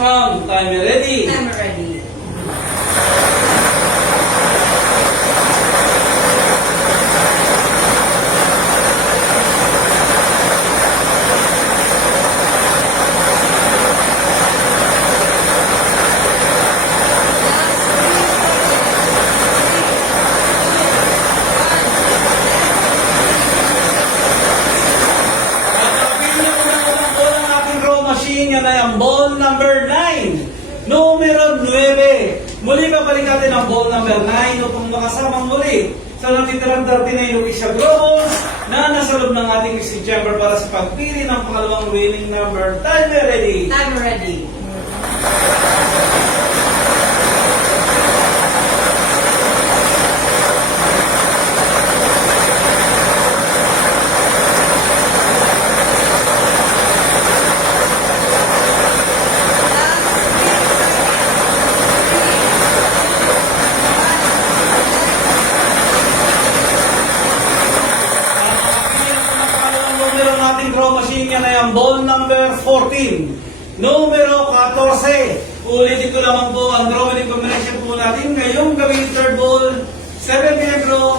Ma'am, time ready? I'm ready. Yan ay ang ball number 9. Numero 9. Muli babalik natin ang ball number 9 upang makasamang muli sa natitirang 39 official globals na nasa loob ng ating mixing chamber para sa pagpili ng pangalawang winning number. Time ready? I'm ready. Draw machine yan ay ang ball number 14. Numero 14. Ulitin ko lamang po ang drawing combination po natin ngayong gawin third ball 7 PM draw.